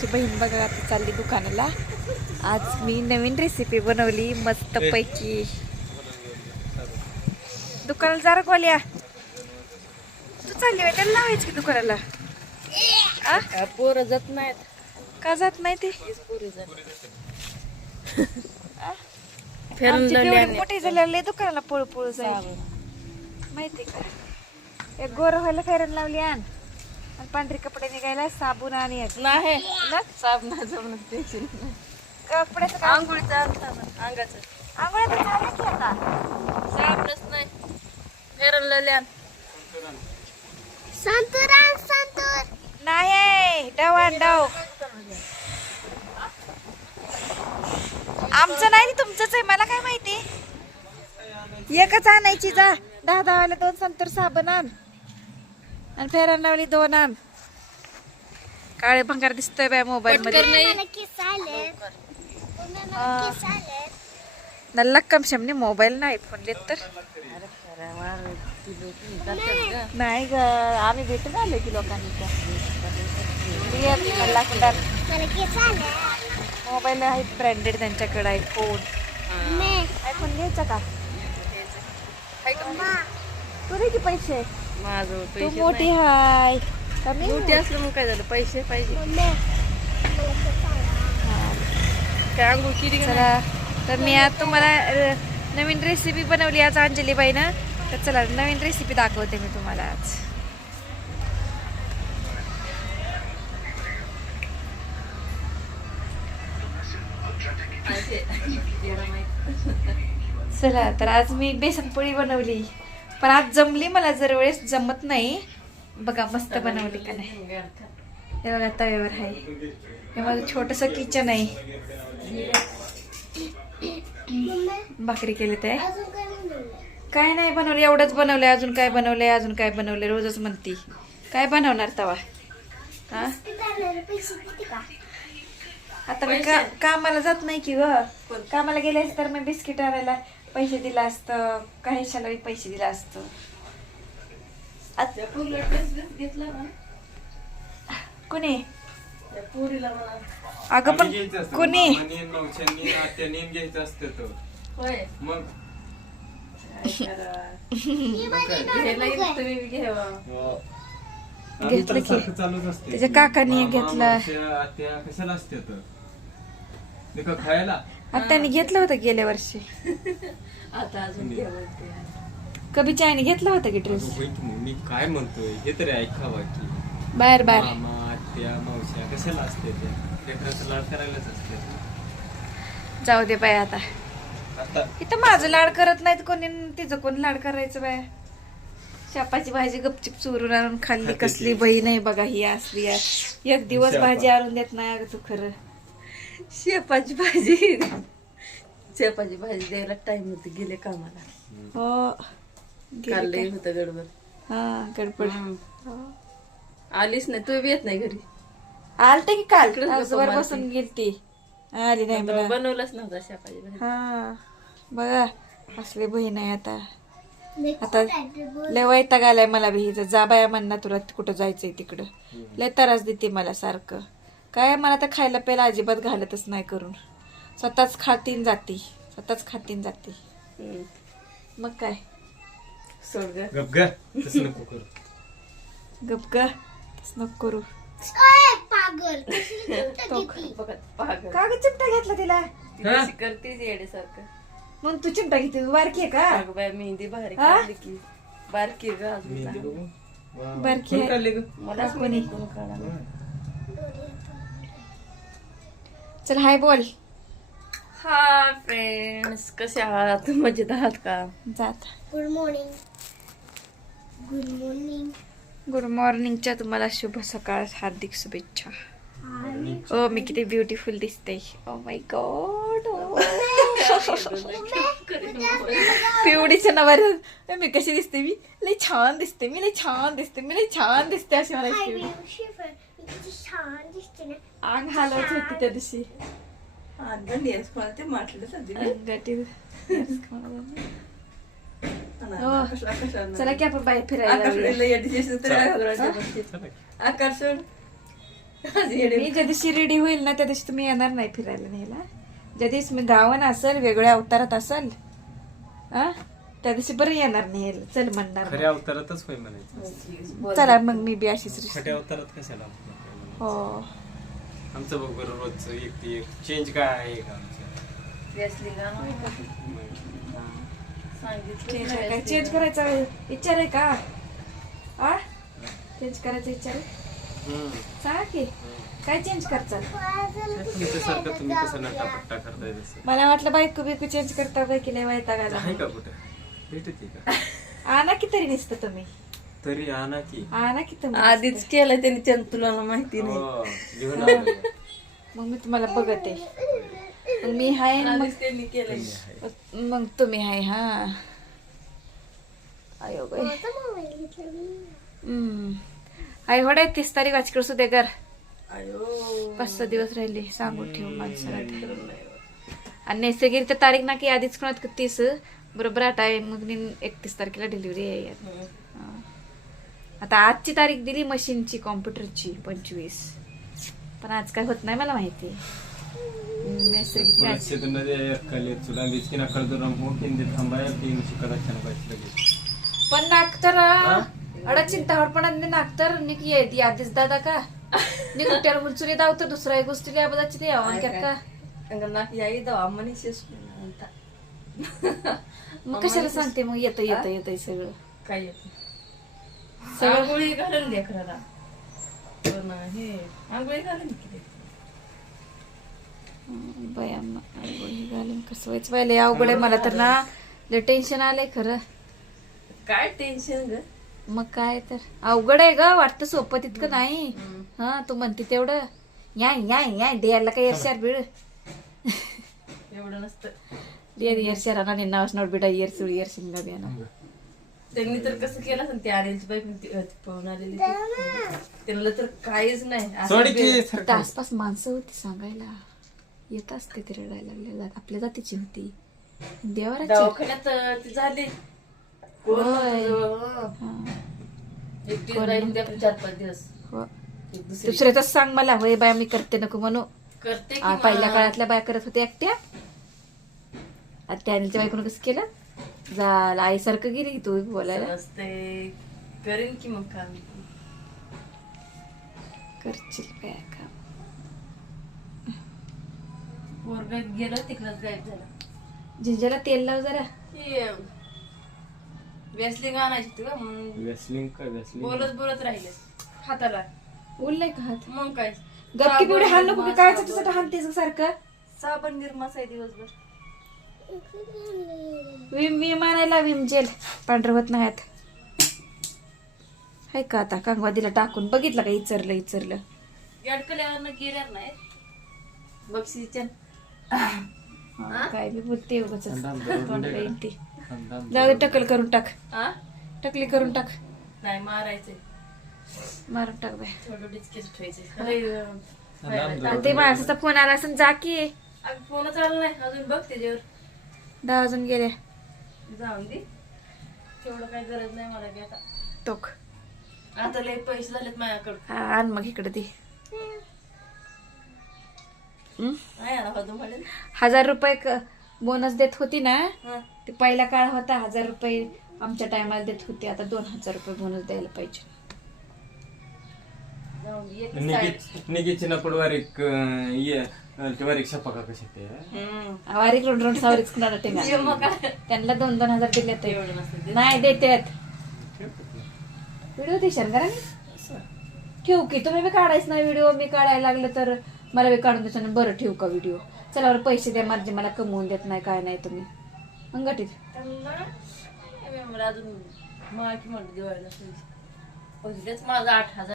आमची बहीण बघा आता चालली दुकानाला. आज मी नवीन रेसिपी बनवली मस्त पैकी. दुकानाला जरा कॉल्या तू चालली बाई त्याला लावायची की दुकानाला? आ? पोरं जात नाहीत. का जात नाही ते? पोरी तेवढी मोठी झाल्यावर लय दुकानाला पळू पळू जाईल माहिती का? एक गोर व्हायला फैरण लावली आण. आणि पांढरे कपडे निघायला साबण आणि एक. नाही. ना? साबणा टेन्शन कपड्याचं आंघोळीचं आण साबण अंगाचं. आंघोळ्या तर झाल्या की आता? साबणच नाही. फेरन लल्यान नाही डवान डाव. आमचं नाही तुमचंच आहे. मला काय माहिती? एकच आणायची जा. दहा दहावाला दोन संतूर साबण आण. आणि फेरान लावली दोन आण. काळे भंगार दिसतोय बाय मोबाईल मध्ये. कम शमने मोबाईल नाही फोन देत तर. नाही. ग? आम्ही भेटून आलो की लोकांनी मोबाईल आहेत ब्रँडेड त्यांच्याकडे आहे फोन आयफोन घ्यायचा का? तू दे की पैसे. माझं तू पैसे मोठी हाय. कमी मोठी असलं मग काय झालं? पैसे पाहिजे. काय अंघोळ केली का चला तर मी आज तुम्हाला अ, नवीन रेसिपी बनवली आज अंजलीबाईनं. तर चला नवीन रेसिपी दाखवते मी तुम्हाला आज. चला तर आज मी बेसन पोळी बनवली. पण आज जमली मला जर वेळेस जमत नाही. बघा मस्त बनवली का नाही. हे बघा तव्यावर आहे. हे माझं छोटस किचन आहे. भाकरी केली ते. काय नाही बनवलं एवढंच बनवलंय. अजून काय बनवलंय अजून काय बनवलंय रोजच म्हणती. काय बनवणार तवा? हा? आता मी का कामाला जात नाही की ग. कामाला गेले तर मी बिस्किट आणायला पैसे दिलं असतं काही शाला पैसे दिलं असतं. त्या पोरीला ड्रेस बिस घेतला ना कुणी? त्या पोरीला म्हणा. अगं पण. कुणी? मामांनी, मावशांनी, आत्यानी घ्यायचं असतं तर. होय. मग? काय करा घ्यायला येईल तुम्ही बी घ्यावा आम्ही घेतलं तर की. सारखं चालूच असते त्याच्या काकांनी मामा, घेतलं. मावश्या, आत्या कशाला असते तर? ते का खायला आत्याने घेतलं होतं गेल्या वर्षी. आता अजून घ्यावं कबीच्या घेतलं होतं की ड्रेस अगं बाई, तुम्ही मी काय म्हणतोय? हे तरी ऐकावा की. बाहेर बाहेर. मामा आत्या मावश्या कशाला असते त्या लेकराचं लाड करायलाच असते जाऊ दे बाय आता. आता इथं माझं लाड करत नाहीत कोणी न तिचं कोण लाड करायचं बाय शापाची भाजी गपचिप चोरून आणून खाल्ली खाते कसली ती. बहीण आहे बघा ही असली आहे. एक दिवस शापा. भाजी आणून देत नाही अगं तू खरं. शेपाची भाजी. शेपाची भाजी द्यायला टाइम होते गेले कामाला. हो. काल लई? होतं गडबड. हा गडबड. हो. आलीच नाही तू बी येत नाही घरी. आलते की काल. गप्पा बसून गेलती. आली नाही मला. बनवलंच नव्हता शेपाची भाजी. हा. बघा असली बहीण आहे आता. आता लय वैताग आलाय मला बी. हिचं जा बाया म्हणणार तुला कुठं जायचंय तिकडं. लय त्रास देते मला सारखं. काय मला तर खायला प्यायला अजिबात घालतच नाही करून. स्वतःच खातीन जाती. स्वतःच खातीन जाते. मग काय? सोड ग. गप ग. तसं नको करू. गप ग. तसं नको करू. बघत पागल. का ग चिमटा घेतला तिला? ती कशी करतेच येड्यासारखं. मग तू चिमटा घेते बारकी आहे का? अगं बाय मेहंदी भारी हा? काढली की. बारकी ग अजून मेहंदी लहान. बघू. वा, वा. बारकी कोण आहे. काढली ग? मला कोणी? कोण काढायला चल हाय बोल. हा फ्रेंड्स कसे आहात? मजेत आहात का? जात. Good morning good morning good मॉर्निंगच्या तुम्हाला शुभ सकाळ हार्दिक शुभेच्छा. ओ मी किती ब्युटिफुल दिसते. ओ माय गॉड पिवडीच्या नवर मी कशी दिसते मी? लई छान दिसते मी लई छान दिसते मी लई छान दिसते अशी मला हाय पिवडी. शिफर किती छान दिसते ना. आग हालत होती त्या दिवशी. हो. चला की आपण बाहेर फिरायला. आकर्षण. मी ज्या दिवशी रेडी होईल ना त्या दिवशी तुम्ही येणार नाही फिरायला न्यायला. ज्या दिवशी मी गावन असेल वेगळ्या अवतारात असेल आ त्या दिवशी बरं येणार नाही चल म्हणणार खऱ्या अवतारातच होय म्हणायचं. चला मग मी बी अशीच रिस- खट्या अवतारात कशाला आपण? हो. आमचं बघ बरं रोजचं एक ते एक. चेंज काय आहे का आमचं? गाणं? सांगितलं चेंज ना आहे काय? वेसली चेंज गाणं. करायचा विचार आहे का? आ? चेंज करायचा विचार आहे? हम्म. सांगा की. काय चेंज करचाल तुमच्यासारखं तुम्ही कसं नटापट्टा करताय तसं? मला वाटलं बायको बिकू चेंज करता बाय की नाही वैतागाला आहे का कुठं? भेटते का? आणा की तरी दिसतं तुम्ही. तरी आणा की. आणा की तुम्ही आधीच केलं त्यांनी चंतुला माहिती नाही. हो, घेऊन आलोय. मग मी तुम्हाला बघते. मग मी हाय मग आधीच त्यांनी केलं. मग तुम्ही हाय हा. आयो बाई. हम्म. आई होडे तीस तारीख वाचकडे सुद्धा अयो पाच सहा दिवस राहिले सांगून ठेव माणसाला आणि नैसर्गिक तारीख ना की आधीच कोणात तीस? बरोबर आठ आहे मग एकतीस तारखेला डिलिव्हरी आहे. आता आजची तारीख दिली मशीनची कॉम्प्युटरची पंचवीस. पण आज काय होत नाही मला माहिती. पण नागतर अडचिंता चिंतावडपणा नागतर निकी आधीच दादा का? निघट्याला मुलचुरी दावतं दुसऱ्या एक गोष्टी काय बदाची ते काय का? ना याही म्हणता. मग कशाला सांगते मग येत येत येतं सगळं. काय येत? सगळं गोळी घालून दे खरं पण बया आंघोळी कसं अवघड आहे मला तर ना. लय टेन्शन आलंय खर. काय टेन्शन ग? मग काय तर? अवघड आहे ग वाटतं सोपं तितकं नाही. हा तू म्हणते तेवढं. याय याय याय द्यायला काय यशार बीड एवढं नसतं. दिया यशारा ना नावास नोट बिडा इयर सुड इयर शिंगा बियाना त्यांनी तर कसं केलं असेल ते आलेली बाई पण ती- अं, ती पळून आलेली ती. त्यांना तर काहीच नाही. असं सोड आसपास माणसं होती सांगायला. येत असते ते रडायला लागले आपल्या जातीची होती. देवाराची. दवाखान्यात अं, ती झाली. कोण होय. नव्हतं, हो. एकटीच चार पाच दिवस. हो. दुसऱ्याच सांग मला होय बाय मी करते नको म्हणू. करते की आ, पहिल्या मा- काळातल्या बाया करत होत्या एकट्या. आता त्याच्या बायकोनं कसं केलं? झालं आईसारखं गेली तू बोलायला. समजते. करीन की मग काम? करशील काय काम. पोरग गेलं तिकडच गायब झालं. झिंजाला तेल लाव जरा. वेसलिंग आणायची होती का म्हणून. वेसलिंग का वेसलिंग बोलत बोलत राहिले हाताला. उरलंय का हात? मग काय? गपकी पिवडे हाल नको की काय तुझं हानतेस ग सारखं? साबण निर्मास आहे दिवसभर. विम विम आणायला विम जेल पांढरं होत नाही हात. हाय का आता? कांगवादीला टाकून बघितलं का इचरलं इचरलं? अडकल्यावर गेल्यावर नाही बक्षीच्या हा, काय बी बोलते उगाच तोंडाला येईल ती. अंदाज जाऊ दे टकल करून टाक. हा टकली करून टाक. नाही मारायचंय. मारून टाक बाय ते माणसाचा फोन आला असं जा की. फोनच आला नाही. अजून बघ त्याच्यावर. दहा वाजून गेले. जाऊन दे. तेवढं काही गरज नाही मला की आता. टोक. आता लय पैसे झालेत माझ्याकडे. हा आण मग इकडे दे. हं? हजार रुपये बोनस देत होती ना? हा. ते पहिला काळ होता हजार रुपये आमच्या टायमाला देत होते. आता दोन हजार रुपये बोनस द्यायला पाहिजे. वारीक सावरीच कुणाला ये टेंगा? मग काय? त्यांना दोन दोन हजार दिले. नाही देतात. व्हिडिओ देशाल करा ठेवू की. तुम्ही बी काढायच नाही व्हिडिओ. मी काढायला लागलं तर मला बी काढून देतो बरं ठेवू का व्हिडिओ? चला बरं पैसे द्या. माझे मला कमवून देत नाही काय नाही तुम्ही. मग अजून माहिती म्हणते दिवाळीला. पैसे. पहिलेच माझं आठ हजार